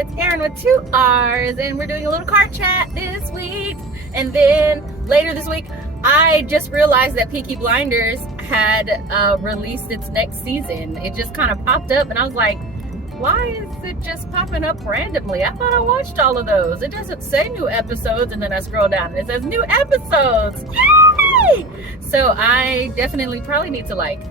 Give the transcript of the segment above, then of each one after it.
it's Erin with 2R's, and we're doing a little car chat this week. And then later this week, I just realized that Peaky Blinders had released its next season. It just kind of popped up, and I was like, why is it just popping up randomly? I thought I watched all of those. It doesn't say new episodes, and then I scroll down and it says new episodes. Yay! So I definitely probably need to like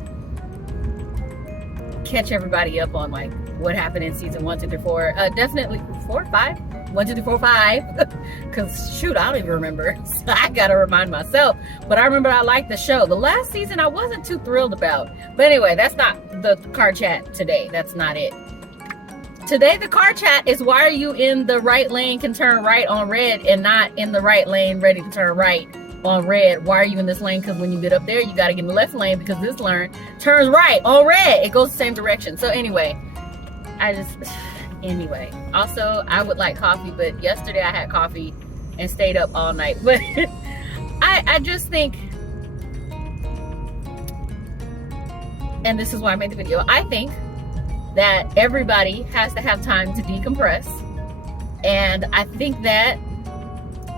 catch everybody up on like what happened in season 1, 2, 3, 4. Definitely 4, 5. 1, 2, 3, 4, 5. Because shoot, I don't even remember. So I gotta remind myself. But I remember I liked the show. The last season I wasn't too thrilled about. But anyway, that's not the car chat today. That's not it. Today the car chat is why are you in the right lane can turn right on red and not in the right lane ready to turn right on red? Why are you in this lane? Because when you get up there, you got to get in the left lane because this lane turns right on red. It goes the same direction. So anyway, anyway. Also, I would like coffee, but yesterday I had coffee and stayed up all night. But I just think, and this is why I made the video, I think that everybody has to have time to decompress. And I think that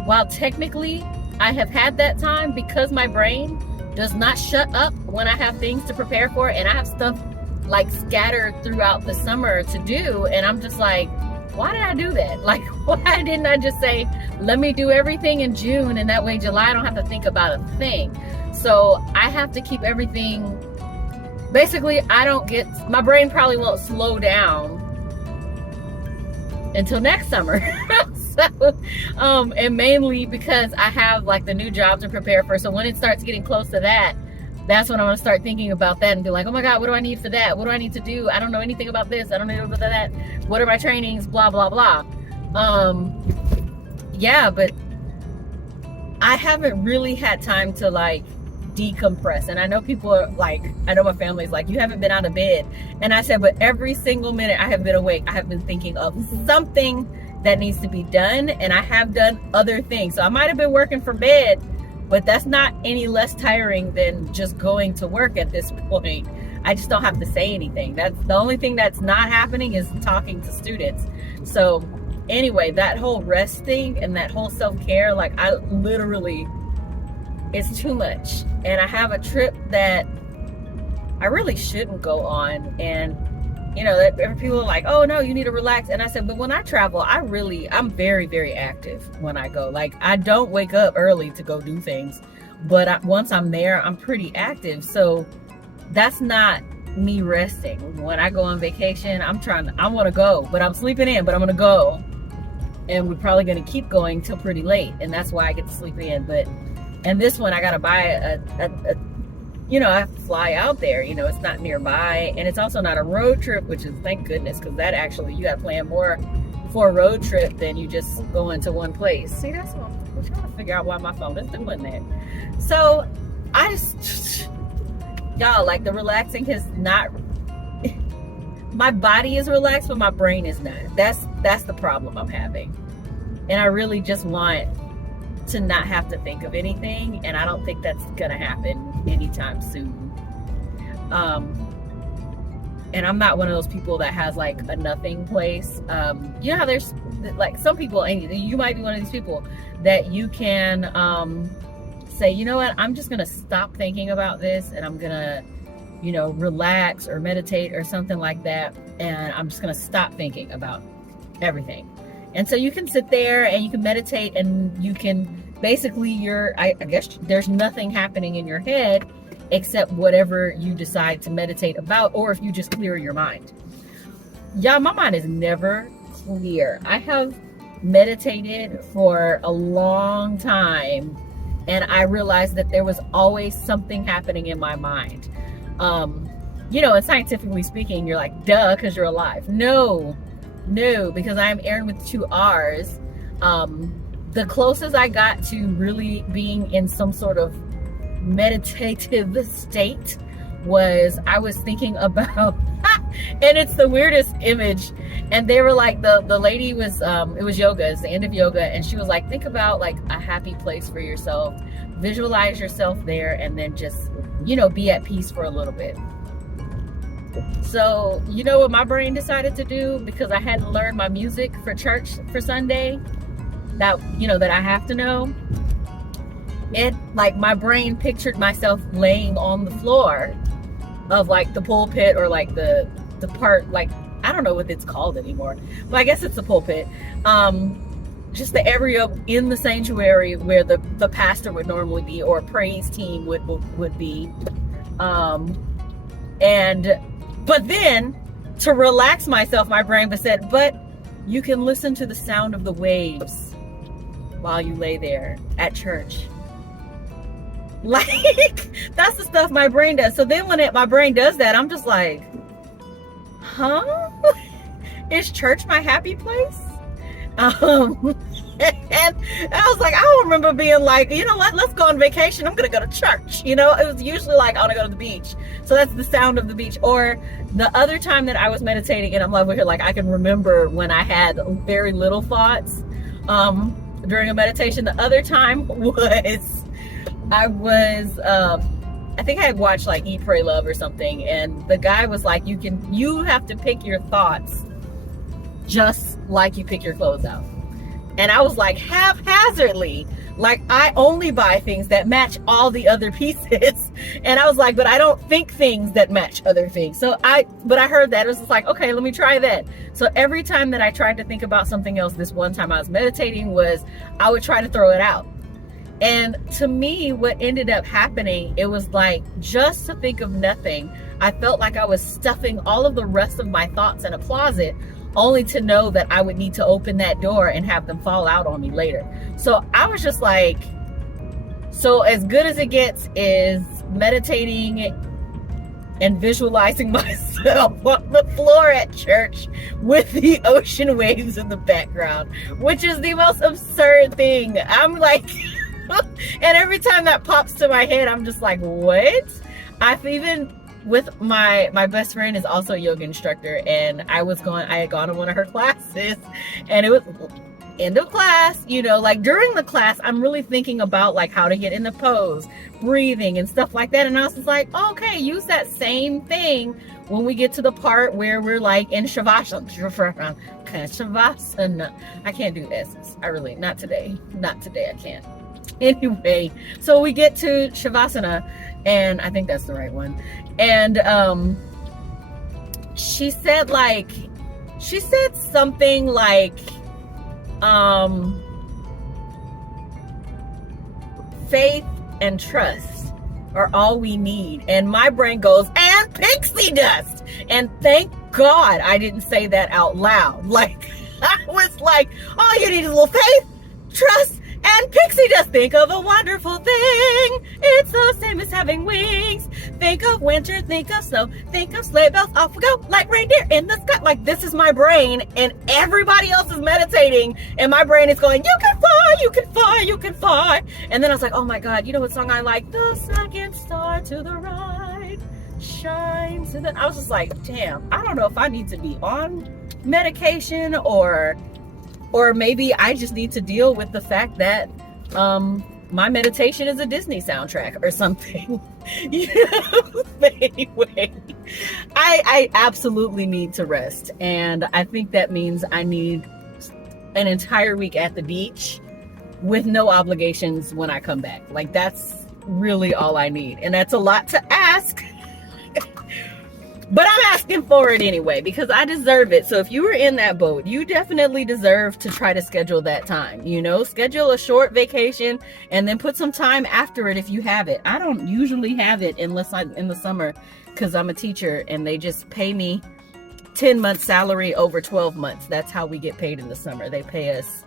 while technically I have had that time, because my brain does not shut up when I have things to prepare for, and I have stuff like scattered throughout the summer to do, and I'm just like, why did I do that? Like, why didn't I just say, let me do everything in June, and that way July I don't have to think about a thing. So I have to keep everything, basically my brain probably won't slow down until next summer. So, and mainly because I have like the new job to prepare for. So when it starts getting close to that, that's when I'm gonna start thinking about that and be like, oh my God, what do I need for that? What do I need to do? I don't know anything about this. I don't know about that. What are my trainings? Blah, blah, blah. Yeah, but I haven't really had time to like decompress. And I know people are like, I know my family's like, you haven't been out of bed. And I said, but every single minute I have been awake, I have been thinking of something that needs to be done. And I have done other things. So I might have been working from bed, but that's not any less tiring than just going to work at this point. I just don't have to say anything. That's the only thing that's not happening is talking to students. So anyway, that whole resting and that whole self-care, like I literally, it's too much. And I have a trip that I really shouldn't go on. And you know, that people are like, oh no, you need to relax. And I said, but when I travel, I'm very, very active when I go. Like I don't wake up early to go do things, but once I'm there, I'm pretty active. So that's not me resting. When I go on vacation, I want to go, but I'm sleeping in, but I'm going to go. And we're probably going to keep going till pretty late. And that's why I get to sleep in. And this one, I got to buy I have to fly out there, it's not nearby. And it's also not a road trip, which is thank goodness, because that actually, you got to plan more for a road trip than you just go into one place. See, that's what I'm trying to figure out why my phone is doing that. So y'all, like the relaxing has not, my body is relaxed, but my brain is not. That's the problem I'm having. And I really just want to not have to think of anything, and I don't think that's gonna happen anytime soon. And I'm not one of those people that has like a nothing place. You know how there's like some people, and you might be one of these people that you can say, you know what, I'm just gonna stop thinking about this, and I'm gonna relax or meditate or something like that, and I'm just gonna stop thinking about everything. And so you can sit there and you can meditate, and you can basically I guess there's nothing happening in your head except whatever you decide to meditate about, or if you just clear your mind. Yeah, my mind is never clear. I have meditated for a long time, and I realized that there was always something happening in my mind. And scientifically speaking, you're like, duh, because you're alive. No, because I'm Erin with 2R's. The closest I got to really being in some sort of meditative state was I was thinking about, and it's the weirdest image. And they were like, the lady was, it was yoga, it's the end of yoga. And she was like, think about like a happy place for yourself, visualize yourself there, and then just, be at peace for a little bit. So, you know what my brain decided to do? Because I hadn't learned my music for church for Sunday, that, you know, that I have to know. It, like, my brain pictured myself laying on the floor of, like, the pulpit, or like the part, like, I don't know what it's called anymore, but I guess it's the pulpit. Just the area in the sanctuary where the pastor would normally be, or a praise team would be. But then, to relax myself, my brain said, but you can listen to the sound of the waves while you lay there at church. Like, that's the stuff my brain does. So then when my brain does that, I'm just like, huh? Is church my happy place? And I was like, I don't remember being like, you know what, let's go on vacation, I'm gonna go to church. You know, it was usually like, I want to go to the beach. So that's the sound of the beach. Or the other time that I was meditating, and I'm over here, like, I can remember when I had very little thoughts during a meditation. The other time was, I think I had watched like Eat, Pray, Love or something, and the guy was like, you have to pick your thoughts just like you pick your clothes out. And I was like, haphazardly, like, I only buy things that match all the other pieces. And I was like, but I don't think things that match other things. But I heard that, it was just like, okay, let me try that. So every time that I tried to think about something else, this one time I was meditating, I would try to throw it out. And to me, what ended up happening, it was like, just to think of nothing, I felt like I was stuffing all of the rest of my thoughts in a closet, only to know that I would need to open that door and have them fall out on me later. So I was just like, so as good as it gets is meditating and visualizing myself on the floor at church with the ocean waves in the background, which is the most absurd thing. I'm like, and every time that pops to my head, I'm just like, what? I've even, with my best friend is also a yoga instructor, and I had gone to one of her classes, and it was end of class, you know, like during the class, I'm really thinking about like how to get in the pose, breathing and stuff like that. And I was just like, okay, use that same thing when we get to the part where we're like in Shavasana. I can't do S's. Not today, I can't. Anyway, so we get to Shavasana, and I think that's the right one. And she said something like, faith and trust are all we need. And my brain goes, and pixie dust. And thank God I didn't say that out loud. Like, I was like, all you need is a little faith, trust, and pixie dust. Think of a wonderful thing. It's the same as having wings. Think of winter, think of snow, think of sleigh bells, off we go like reindeer in the sky. Like, this is my brain, and everybody else is meditating, and my brain is going, you can fly, you can fly, you can fly. And then I was like, oh my God, you know what song I like? The second star to the right shines. And then I was just like, damn, I don't know if I need to be on medication, or maybe I just need to deal with the fact that my meditation is a Disney soundtrack or something. You know? But anyway, I absolutely need to rest. And I think that means I need an entire week at the beach with no obligations when I come back. Like, that's really all I need. And that's a lot to ask. But I'm asking for it anyway, because I deserve it. So if you were in that boat, you definitely deserve to try to schedule that time. You know, schedule a short vacation and then put some time after it if you have it. I don't usually have it unless I'm in the summer, because I'm a teacher and they just pay me 10 months salary over 12 months. That's how we get paid in the summer. They pay us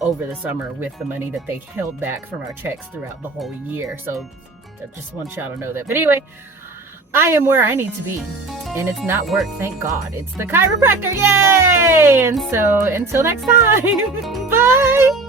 over the summer with the money that they held back from our checks throughout the whole year. So I just want y'all to know that. But anyway, I am where I need to be, and it's not work, thank God. It's the chiropractor, yay! And so until next time, bye!